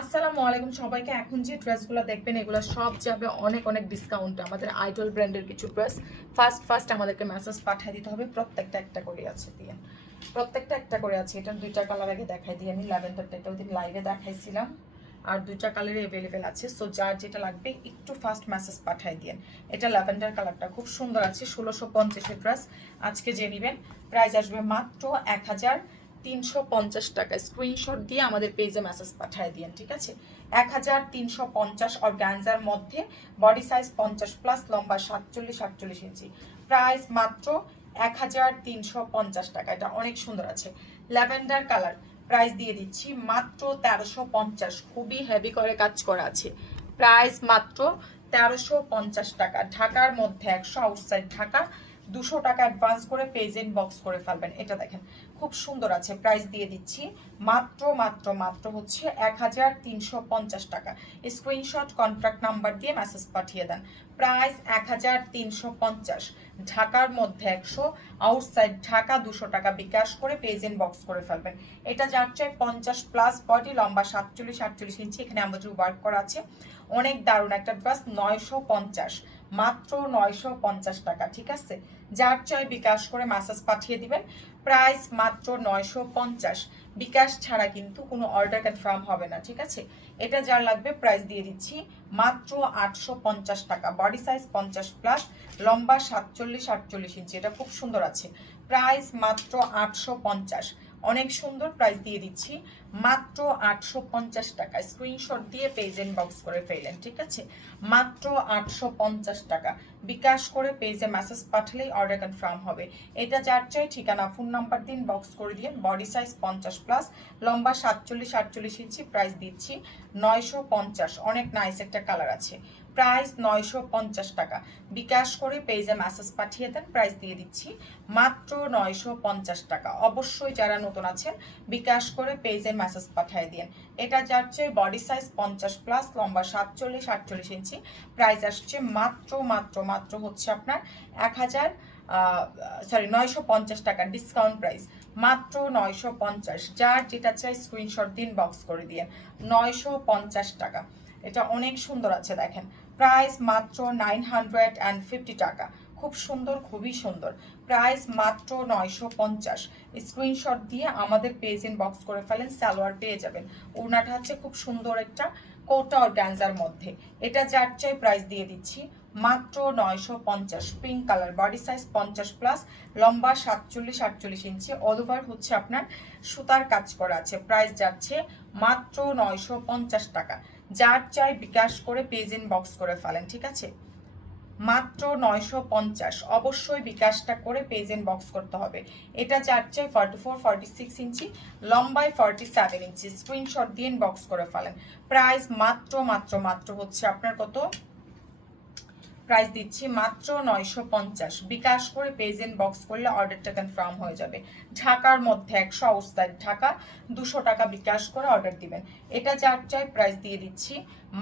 আসসালামু আলাইকুম সবাইকে। এখন যে ড্রেসগুলো দেখবেন, এগুলো সব যাবে অনেক অনেক ডিসকাউন্টে আমাদের আইডল ব্র্যান্ডের কিছু ড্রেস। ফার্স্ট ফার্স্ট আমাদেরকে মেসেজ পাঠিয়ে দিতে হবে। প্রত্যেকটা একটা করে আছে দিয়ে প্রত্যেকটা একটা করে আছে। এটা দুইটা কালার আগে দেখাই দিই। আমি ল্যাভেন্ডারটা এটা ওদিন লাইভে দেখাইছিলাম। আর দুইটা কালারে অ্যাভেলেবেল আছে। সো যার যেটা লাগবে, একটু ফার্স্ট মেসেজ পাঠিয়ে দিন এটা ল্যাভেন্ডার কালারটা খুব সুন্দর আছে। ষোলোশো পঞ্চাশের ড্রেস আজকে যে নেবেন প্রাইস আসবে মাত্র এক হাজার তিনশো পঞ্চাশ টাকা। স্ক্রিনশট দিয়ে আমাদের পেজে মেসেজ পাঠিয়ে দিন ঠিক আছে? এক হাজার তিনশো পঞ্চাশ অর্গ্যানজার মধ্যে বডি সাইজ পঞ্চাশ প্লাস লম্বা সাতচল্লিশ সাতচল্লিশ ইঞ্চি। প্রাইস মাত্র এক হাজার তিনশো পঞ্চাশ টাকা। এটা অনেক সুন্দর আছে। ল্যাভেন্ডার কালার প্রাইস দিয়ে দিচ্ছি মাত্র তেরোশো পঞ্চাশ। খুবই হেভি করে কাজ করা আছে। প্রাইস মাত্র তেরোশো পঞ্চাশ টাকা। ঢাকার মধ্যে একশো আউটসাইড ঢাকা। দুশো টাকা অ্যাডভান্স করে পেজেন্ট বক্স করে ফেলবেন। এটা দেখেন, খুব সুন্দর আছে। প্রাইস দিয়ে দিচ্ছি। মাত্র মাত্র মাত্র হচ্ছে এক হাজার তিনশো পঞ্চাশ টাকা। স্ক্রিনশট কন্ট্রাক্ট নাম্বার দিয়ে মেসেজ পাঠিয়ে দেন। প্রাইস এক হাজার তিনশো পঞ্চাশ। ঢাকার মধ্যে একশো আউটসাইড ঢাকা দুশো টাকা। বিকাশ করে পেজেন্ট বক্স করে ফেলবেন। এটা যার চাই পঞ্চাশ প্লাস বডি লম্বা সাতচল্লিশ, আটচল্লিশ ইঞ্চি। এখানে আমাদের ওয়ার্ক করা আছে। অনেক দারুণ একটা ড্রেস নয়শো পঞ্চাশ। মাত্র নয়শো পঞ্চাশ টাকা, ঠিক আছে? যার চয় বিকাশ করে মাসাজ পাঠিয়ে দিবেন। প্রাইস মাত্র নয়শো পঞ্চাশ। বিকাশ ছাড়া কিন্তু কোনো অর্ডার কনফার্ম হবে না, ঠিক আছে? এটা যার লাগবে প্রাইস দিয়ে দিচ্ছি মাত্র আটশো পঞ্চাশ টাকা। বডি সাইজ পঞ্চাশ প্লাস লম্বা সাতচল্লিশ আটচল্লিশ ইঞ্চি। এটা খুব সুন্দর আছে। প্রাইস মাত্র আটশো পঞ্চাশ। অনেক সুন্দর প্রাইস দিয়ে দিচ্ছি। মাত্র আটশো পঞ্চাশ টাকা। স্ক্রিনশট দিয়ে পেজ বক্স করে ফেলেন ঠিক আছে? মাত্র আটশো পঞ্চাশ টাকা। বিকাশ করে পেজে মেসেজ পাঠালেই অর্ডার কনফার্ম হবে। এটা যার চাই ঠিকানা ফোন নাম্বার দিন বক্স করে দিয়ে বডি সাইজ পঞ্চাশ প্লাস লম্বা সাতচল্লিশ আটচল্লিশ ইঞ্চি প্রাইস দিচ্ছি, নয়শো পঞ্চাশ। অনেক নাইস একটা কালার আছে। প্রাইস নয়শো পঞ্চাশ টাকা। বিকাশ করে পেজে মেসেজ পাঠিয়ে দেন প্রাইস দিয়ে দিচ্ছি। মাত্র নয়শো পঞ্চাশ টাকা। অবশ্যই যারা নতুন আছেন, বিকাশ করে পেজে মেসেজ পাঠিয়ে দিন। এটা যাচ্ছে বডি সাইজ পঞ্চাশ প্লাস লম্বা সাতচল্লিশ, আটচল্লিশ ইঞ্চি। প্রাইস আসছে মাত্র মাত্র মাত্র হচ্ছে আপনার এক হাজার সরি নয়শো পঞ্চাশ টাকা ডিসকাউন্ট প্রাইস মাত্র নয়শো পঞ্চাশ। যার যেটা চাই স্ক্রিনশট দিন বক্স করে দিয়ে নয়শো পঞ্চাশ টাকা। এটা অনেক সুন্দর আছে, দেখেন। প্রাইস মাত্র নাইন হান্ড্রেড অ্যান্ড ফিফটি টাকা। খুব সুন্দর, খুবই সুন্দর। প্রাইস মাত্র নয়শো পঞ্চাশ। স্ক্রিনশট দিয়ে আমাদের পেজ ইন বক্স করে ফেলেন, সালোয়ার পেয়ে যাবেন। ওড়নাটা হচ্ছে খুব সুন্দর একটা কোটা অর্গ্যানজার মধ্যে। এটা যার চাই প্রাইস দিয়ে দিচ্ছি, মাত্র নয়শো পঞ্চাশ। পিঙ্ক কালার বডি সাইজ পঞ্চাশ প্লাস লম্বা সাতচল্লিশ আটচল্লিশ ইঞ্চি। অল ওভার হচ্ছে আপনার সুতার কাজ করা আছে। প্রাইস যাচ্ছে মাত্র নয়শো পঞ্চাশ টাকা। যার চাই বিকাশ করে পেজ ইন বক্স করে ফেলেন, ঠিক আছে? মাত্র নয়শো পঞ্চাশ, অবশ্যই বিকাশটা করে পেজ ইন বক্স করতে হবে। এটা যার চাই forty four forty six inch, লম্বায় ফর্টি সেভেন ইঞ্চি স্ক্রিনশট দিয়ে বক্স করে ফেলেন। প্রাইস মাত্র মাত্র মাত্র হচ্ছে আপনার কত? প্রাইস দিচ্ছি মাত্র নয়শো পঞ্চাশ। বিকাশ করে পেজ ইন বক্স করলে অর্ডারটা কনফার্ম হয়ে যাবে। ঢাকার মধ্যে একশো আউটসাইড ঢাকা, দুশো টাকা বিকাশ করে অর্ডার দিবেন। এটা যার চাই প্রাইস দিয়ে দিচ্ছি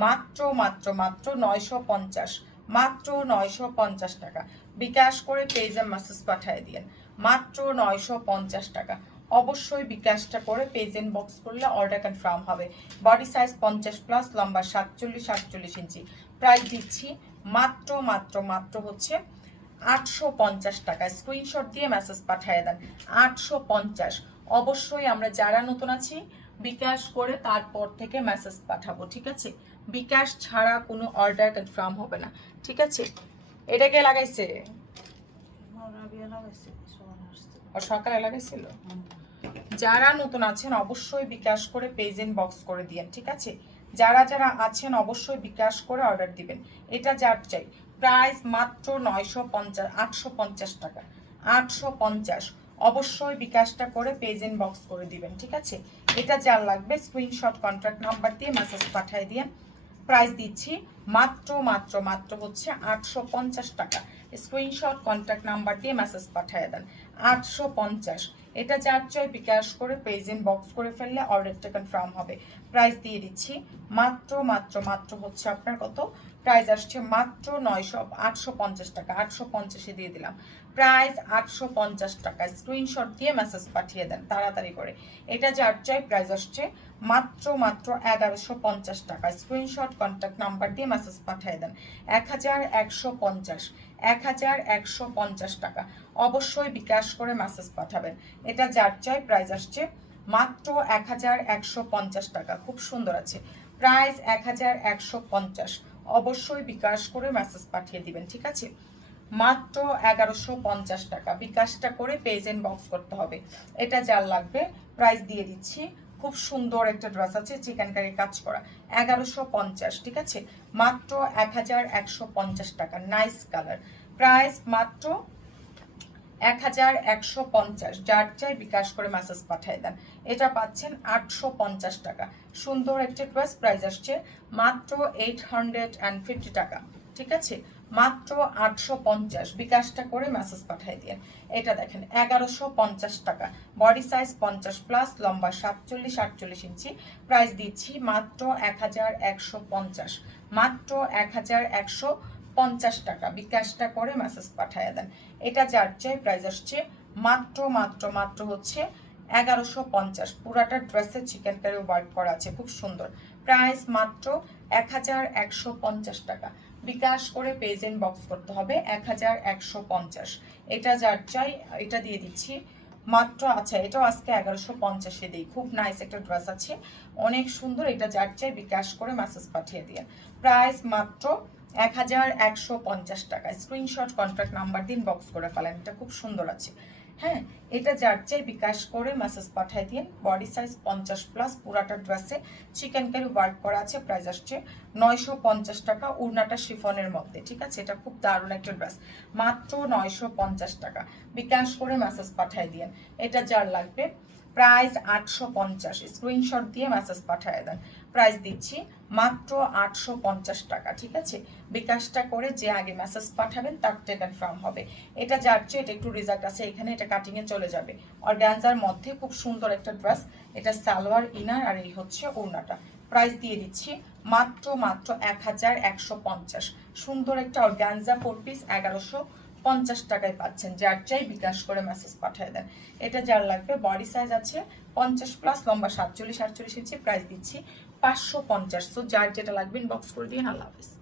মাত্র মাত্র মাত্র নয়শো পঞ্চাশ। মাত্র নয়শো পঞ্চাশ টাকা। বিকাশ করে পেজে মেসেজ পাঠিয়ে দিন মাত্র নয়শো পঞ্চাশ টাকা। অবশ্যই বিকাশটা করে পেজ ইন বক্স করলে অর্ডার কনফার্ম হবে। বডি সাইজ পঞ্চাশ প্লাস লম্বা সাতচল্লিশ সাতচল্লিশ ইঞ্চি প্রাইস দিচ্ছি মাত্র মাত্র মাত্র হচ্ছে আটশো পঞ্চাশ টাকা। স্ক্রিনশট দিয়ে মেসেজ পাঠিয়ে দেন। আটশো পঞ্চাশ। অবশ্যই আমরা যারা নতুন আছি বিকাশ করে তারপর থেকে মেসেজ পাঠাবো ঠিক আছে? বিকাশ ছাড়া কোনো অর্ডার কনফার্ম হবে না ঠিক আছে? এটাকে লাগাইছে? সকালে লাগাইছিল? যারা নতুন আছেন অবশ্যই বিকাশ করে পেজ ইন বক্স করে দিয়েন ঠিক আছে? যারা যারা আছেন অবশ্যই বিকাশ করে অর্ডার দিবেন। এটা যার চাই। প্রাইস মাত্র নয়শো পঞ্চাশ, আটশো পঞ্চাশ টাকা। আটশো পঞ্চাশ। অবশ্যই বিকাশটা করে পেজ ইন বক্স করে দিবেন, ঠিক আছে? এটা যার লাগবে স্ক্রিনশট কন্ট্যাক্ট নাম্বার দিয়ে মেসেজ পাঠিয়ে দিয়ে প্রাইস দিচ্ছি। মাত্র মাত্র মাত্র হচ্ছে আটশো পঞ্চাশ টাকা। স্ক্রিনশট কন্ট্যাক্ট নাম্বার দিয়ে মেসেজ পাঠিয়ে দেন। আটশো পঞ্চাশ। এটা চার চয় বিকাশ করে পেজেন বক্স করে ফেললে অর্ডারটা কনফার্ম হবে। প্রাইস দিয়ে দিচ্ছি। মাত্র মাত্র মাত্র হচ্ছে আপনার কত? প্রাইস আসছে মাত্র নয়শো, আটশো পঞ্চাশ টাকা, আটশো পঞ্চাশে দিয়ে দিলাম। প্রাইস আটশো পঞ্চাশ টাকা। স্ক্রিনশট দিয়ে মেসেজ পাঠিয়ে দেন, তাড়াতাড়ি করে। এটা চার চয় প্রাইস আসছে মাত্র মাত্র এগারোশো পঞ্চাশ টাকা। স্ক্রিনশট কন্ট্যাক্ট নাম্বার দিয়ে মেসেজ পাঠিয়ে দেন। এক হাজার একশো পঞ্চাশ এক হাজার একশো পঞ্চাশ টাকা। অবশ্যই বিকাশ করে মেসেজ পাঠাবেন। এটা যার চাই প্রাইস আসছে মাত্র এক হাজার একশো পঞ্চাশ টাকা। খুব সুন্দর আছে। প্রাইস এক হাজার একশো পঞ্চাশ। অবশ্যই বিকাশ করে মেসেজ পাঠিয়ে দিবেন, ঠিক আছে? মাত্র এগারোশো পঞ্চাশ টাকা। বিকাশটা করে পেজ এন্ড বক্স করতে হবে। এটা যার লাগবে প্রাইস দিয়ে দিচ্ছি খুব সুন্দর একটা ড্রেস আছে চিকেন কারি কাজ করা। এগারোশো পঞ্চাশ, ঠিক আছে? মাত্র এক হাজার একশো পঞ্চাশ টাকা। নাইস কালার প্রাইস মাত্র এক হাজার একশো পঞ্চাশ। যার চাই বিকাশ করে মেসেজ পাঠিয়ে দেন। এটা পাচ্ছেন আটশো পঞ্চাশ টাকা। সুন্দর একটা ড্রেস প্রাইস আসছে মাত্র এইট হান্ড্রেড অ্যান্ড ফিফটি টাকা। ঠিক আছে? মাত্র আটশো পঞ্চাশ। বিকাশটা করে মেসেজ পাঠিয়ে দিয়ে। এটা দেখেন, এগারোশো পঞ্চাশ টাকা। বডি সাইজ পঞ্চাশ প্লাস লম্বা সাতচল্লিশ আটচল্লিশ ইঞ্চি। প্রাইস দিচ্ছি মাত্র এক হাজার একশো পঞ্চাশ। মাত্র এক হাজার একশো পঞ্চাশ টাকা। বিকাশটা করে মেসেজ পাঠিয়ে দেন। এটা যার চাই প্রাইস আসছে মাত্র মাত্র মাত্র হচ্ছে এগারোশো পঞ্চাশ। পুরাটা ড্রেসে চিকেন কারি ওয়ার্ক করা আছে। খুব সুন্দর। প্রাইস মাত্র এক হাজার একশো পঞ্চাশ টাকা। বিকাশ করে পেজ এন্ড বক্স করতে হবে এক হাজার একশো পঞ্চাশ। এটা যার চাই, এটা দিয়ে দিচ্ছি। মাত্র আচ্ছা এটাও আজকে এগারোশো পঞ্চাশে দিই। খুব নাইস একটা ড্রেস আছে। অনেক সুন্দর, এটা যার চাই, বিকাশ করে মেসেজ পাঠিয়ে দিয়ে। প্রাইস মাত্র এক হাজার একশো পঞ্চাশ টাকা। স্ক্রিনশট কন্ট্যাক্ট নাম্বার দিন বক্স করে ফেলেন। এটা খুব সুন্দর আছে। হ্যাঁ এটা যার চাই বিকাশ করে মেসেজ পাঠিয়ে দিন। বডি সাইজ পঞ্চাশ প্লাস পুরাটা ড্রেসে চিকেন কারি ওয়ার্ক করা আছে প্রাইস আসছে নয়শো পঞ্চাশ টাকা, উড়নাটা শিফনের মধ্যে, ঠিক আছে? এটা খুব দারুণ একটা ড্রেস মাত্র নয়শো পঞ্চাশ টাকা। বিকাশ করে মেসেজ পাঠিয়ে দিন। এটা যার লাগবে প্রাইস আটশো পঞ্চাশ। স্ক্রিনশট দিয়ে মেসেজ পাঠিয়ে দেন। প্রাইস দিচ্ছি মাত্র আটশো পঞ্চাশ টাকা, ঠিক আছে? বিকাশটা করে যে আগে মেসেজ পাঠাবেন তারটা কনফার্ম হবে। এটা যার চেয়ে এটা একটু রেজাল্ট আছে, এখানে এটা কাটিংয়ে চলে যাবে। অর্গ্যানজার মধ্যে খুব সুন্দর একটা ড্রেস এটা সালোয়ার ইনার আর এই হচ্ছে ওড়নাটা। প্রাইস দিয়ে দিচ্ছি মাত্র মাত্র এক হাজার একশো পঞ্চাশ। সুন্দর একটা অর্গ্যানজা ফোর পিস এগারোশো পঞ্চাশ টাকায় পাচ্ছেন, যার চাই বিকাশ করে মেসেজ পাঠিয়ে দেন। এটা যার লাগবে বডি সাইজ আছে পঞ্চাশ প্লাস লম্বা সাতচল্লিশ, আটচল্লিশ ইঞ্চি প্রাইস দিচ্ছি পাঁচশো পঞ্চাশ। তো যার যেটা লাগবে ইনবক্স করে দিন আল্লাহ হাফিজ।